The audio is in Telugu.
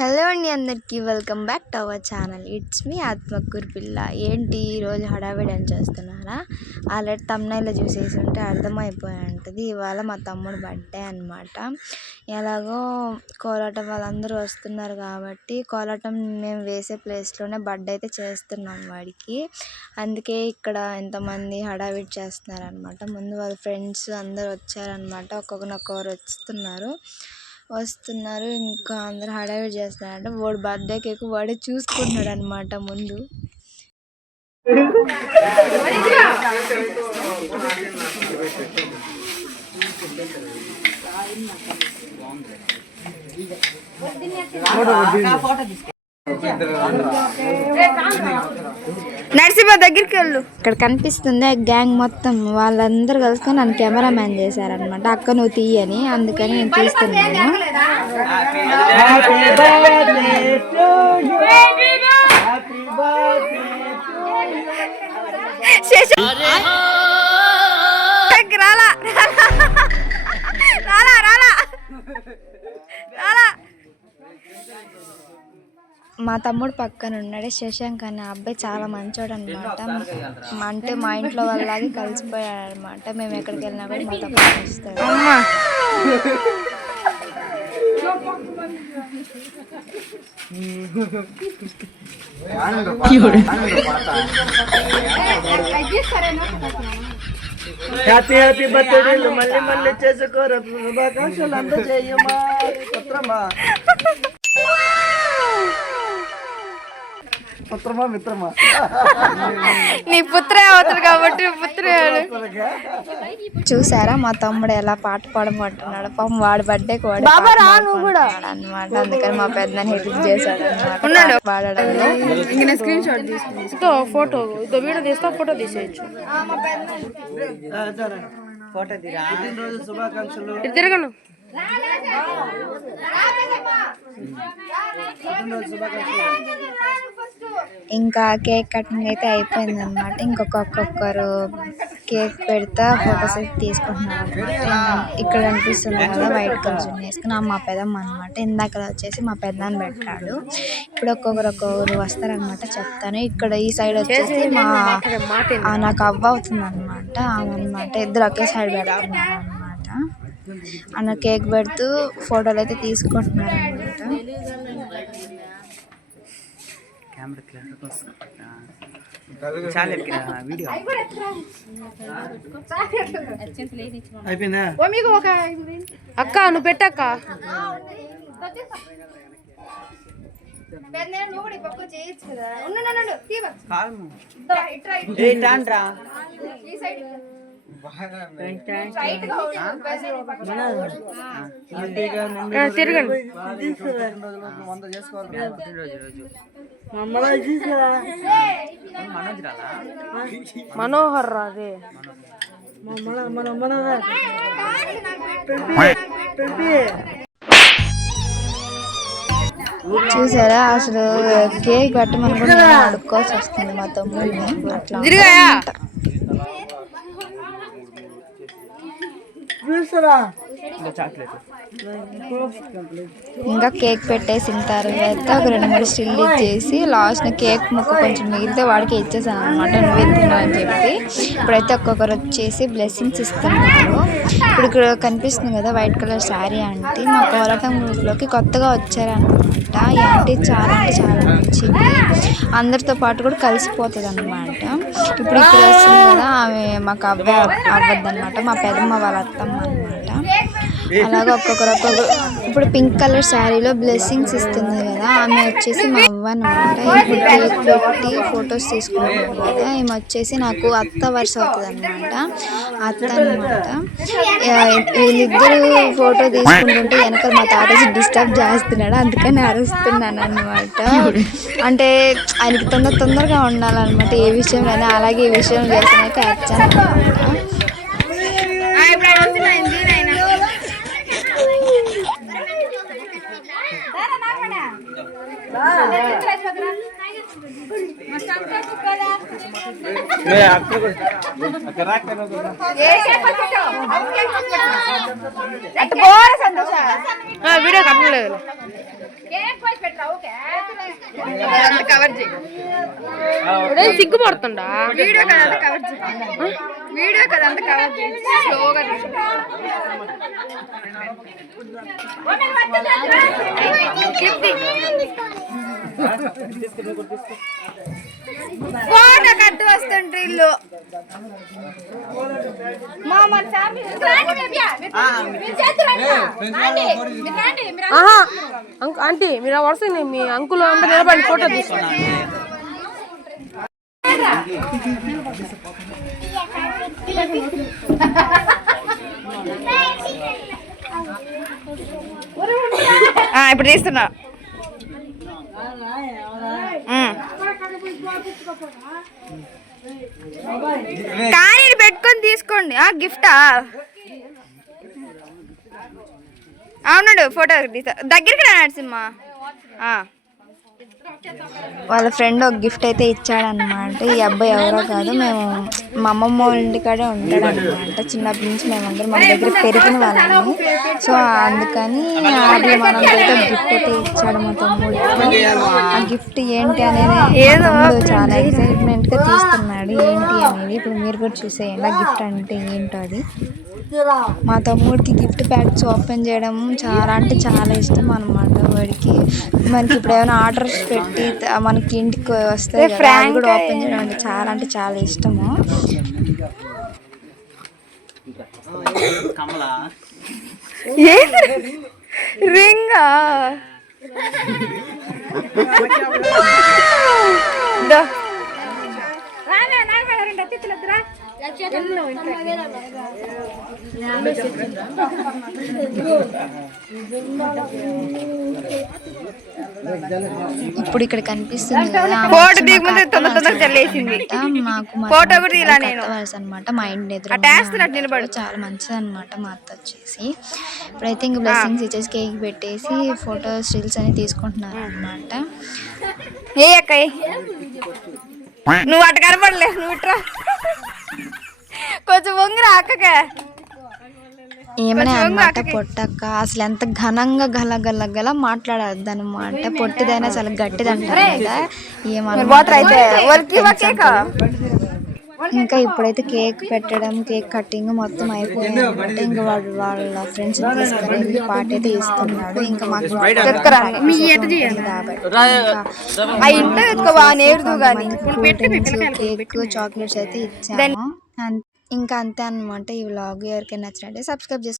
హలో అండి అందరికి welcome back to our channel. It's me Atmakur పిల్ల. ఏంటి ఈరోజు హడావిడి అని చేస్తున్నారా? ఆల్రెడీ తమ్నైల్లో చూసేసి ఉంటే అర్థమైపోయి ఉంటుంది. ఇవాళ మా తమ్ముడు బర్త్డే అనమాట. ఎలాగో కోలాటం వాళ్ళందరూ వస్తున్నారు కాబట్టి కోలాటం మేము వేసే ప్లేస్లోనే బర్త్డే అయితే చేస్తున్నాం వాడికి. అందుకే ఇక్కడ ఎంతమంది హడావిడి చేస్తున్నారనమాట. ముందు వాళ్ళ ఫ్రెండ్స్ అందరు వచ్చారనమాట. ఒక్కొక్కరు వస్తున్నారు ఇంకా అందరు హడావిడి చేస్తున్నారంట. వాడు బర్త్డే కేక్ వాడే చూసుకుంటున్నాడు అనమాట ముందు. నరసింహ దగ్గరికి వెళ్ళు. ఇక్కడ కనిపిస్తుంది గ్యాంగ్ మొత్తం వాళ్ళందరూ కలుసుకొని నన్ను కెమెరామ్యాన్ చేశారనమాట. అక్క నువ్వు తీయని, అందుకని నేను తీస్తున్నాను. మా తమ్ముడు పక్కన ఉన్నాడే శశాంక్ అనే అబ్బాయి చాలా మంచోడు అనమాట. అంటే మా ఇంట్లో వాళ్ళలాగే కలిసిపోయాడు అనమాట. మేము ఎక్కడికి వెళ్ళినా కూడా మా తమ్ముడు వస్తాడు. హ్యాపీ హ్యాపీ బర్త్డే మళ్ళీ మళ్ళీ చేసుకోరా శుభాకాంక్షలు అందజేయమా పుత్రమా మిత్రమా నీ పుత్రే అవుతాడు కాబట్టి పుత్రే. చూసారా మా తమ్ముడు ఎలా పాట పాడమంటున్నాడు. పాపం వాడి బర్త్డేకి వాడు అనమాట. అందుకని మా పెద్దని హెల్ప్ చేశాడు అనమాట పాడడంలో. స్క్రీన్ షాట్ తీసుకో, ఫోటో వీడియో తీస్తా, ఫోటో తీసేయచ్చు. ఫోటో తీరా. శుభాకాంక్షలు. తిరగను. ఇంకా కేక్ కటింగ్ అయితే అయిపోయింది అనమాట. ఇంకొకరు కేక్ పెడతా ఫొటోస్ అయితే తీసుకుంటున్నారు అనమాట. ఇక్కడ కనిపిస్తుంది కదా వైట్ కలర్ వేసుకుని మా పెదమ్మ అనమాట. ఇందాక వచ్చేసి మా పెద్దనాన్న పెట్టాడు. ఇప్పుడు ఒక్కొక్కరు వస్తారనమాట. చెప్తాను. ఇక్కడ ఈ సైడ్ వచ్చేసి నాకు అవ్వ అవుతుంది అనమాట. అనమాట ఇద్దరు ఒకే సైడ్ పెడుతున్నారు అనమాట. అన్న కేక్ పెడుతూ ఫోటోలు అయితే తీసుకుంటున్నారు అనమాట. అక్క నువ్వు పెట్టక్క. తిరగండి. మనోహర్ రాదే చూసారా అసలు కేక్ పెట్టమని కూడా అడుక్కోవాల్సి వస్తుంది మా తమ్ముడిని. అట్లా ఇంకా కేక్ పెట్టేసిన తర్వాత ఒక 2-3 స్టిల్ ఇచ్చేసి లాస్ట్ కేక్ ముక్క కొంచెం మిగిలితే వాడికి ఇచ్చేసాను అనమాట. నువ్వే తిన్నావు అని చెప్పి. ఇప్పుడైతే ఒక్కొక్కరు వచ్చేసి బ్లెస్సింగ్స్ ఇస్తున్నారు. ఇప్పుడు ఇక్కడ కనిపిస్తుంది కదా వైట్ కలర్ శారీ ఆంటీ. మా కోలాటం గ్రూప్లోకి కొత్తగా వచ్చారనమాట. ఈ ఆంటీ చాలా అంటే చాలా మంచిది. అందరితో పాటు కూడా కలిసిపోతుంది అనమాట. ఇప్పుడు ఇక్కడ వస్తుంది కదా ఆమె మాకు అవ్వద్దనమాట. మా పెదమ్మ వాళ్ళ అత్తమ్మ అనమాట. అలాగే ఒక్కొక్కరు ఇప్పుడు పింక్ కలర్ శారీలో బ్లెస్సింగ్స్ ఇస్తుంది కదా ఆమె వచ్చేసి మా అవ్వ అనమాట. ఇప్పుడు కేక్ పెట్టి ఫొటోస్ తీసుకుంటాం కదా ఈమె వచ్చేసి నాకు అత్త వరుస అవుతుంది అనమాట. అత్త అనమాట. వీళ్ళిద్దరు ఫోటో తీసుకుంటుంటే వెనకాల మా తాతకి డిస్టర్బ్ చేస్తున్నాడు. అందుకని అరుస్తున్నాను అనమాట. అంటే ఆయనకి తొందరగా ఉండాలన్నమాట ఏ విషయంలో. అలాగే ఈ విషయం చేసినాక వచ్చాను అనమాట. పో వీడియో కట్టలేదు. సిగ్గుపడుతుండా వీడియో కదా అంత కవర్ స్లోగా ఫోటో కట్టు వస్తుంటారు ఇల్లు ఆంటీ మీరు వరుస మీ అంకుల్ అందరూ నిలబడి ఫోటో తీసుకోండి. ఇప్పుడు తీస్తున్నా. కానీ పెట్టుకొని తీసుకోండి. గిఫ్టా? అవునండి ఫోటో తీస్తా. దగ్గరికి రా నరసింహ. వాళ్ళ ఫ్రెండ్ ఒక గిఫ్ట్ అయితే ఇచ్చాడనమాట. ఈ అబ్బాయి ఎవరో కాదు, మేము మా అమ్మమ్మ వాళ్ళ ఇంటికాడే ఉంటాడు అనమాట. చిన్నప్పటి నుంచి మేమందరం మన దగ్గర పెరిగిన వాళ్ళని. సో అందుకని అది మనందరితో గిఫ్ట్ అయితే ఇచ్చాడు మా తమ్ముడికి. ఆ గిఫ్ట్ ఏంటి అనేది చాలా ఎక్సైట్మెంట్ గా తీస్తున్నాడు. ఏంటి అనేది ఇప్పుడు మీరు కూడా చూసేయండి. ఆ గిఫ్ట్ అంటే ఏంటో అది. మా తమ్ముడికి గిఫ్ట్ ప్యాక్స్ ఓపెన్ చేయడం చాలా అంటే చాలా ఇష్టం అనమాట. వాడికి మనకి ఇప్పుడు ఏమైనా ఆర్డర్స్ పెట్టి మనకి ఇంటికి వస్తే కూడా ఓపెన్ చేయడం అంటే చాలా ఇష్టము. రింగా ఇప్పుడు ఇక్కడ కనిపిస్తుంది అనమాట. మా ఇంటి ఎదురు చాలా మంచిది అనమాట. మా అత్త వచ్చేసి ఇప్పుడైతే ఇంక బ్లెస్సింగ్స్ ఇచ్చేసి కేక్ పెట్టేసి ఫోటో స్టిల్స్ అని తీసుకుంటున్నారు అనమాట. ఏ అక్క నువ్వు అటు కనపడలే, నువ్వు ఇట్రా కొంచెం వంగిరా అక్కకే. ఏమనే అనమాట పొట్టక్క అసలు ఎంత ఘనంగా గల మాట్లాడద్దు అనమాట. పొట్టిదైనా చాలా గట్టిది అంటారు కదా. ఇంకా ఇప్పుడైతే కేక్ పెట్టడం, కేక్ కటింగ్ మొత్తం అయిపోయింది అనమాట. ఇంకా వాళ్ళ ఫ్రెండ్స్ తీసుకుని పార్టీ అయితే ఇస్తున్నాడు. ఇంకా మాకు కేక్ చాక్లెట్స్ అయితే ఇచ్చాము. ఇంకా అంతే అనమాట. ఈ వ్లాగ్ ఎవరికైనా నచ్చినట్టే సబ్స్క్రైబ్ చేసుకోండి.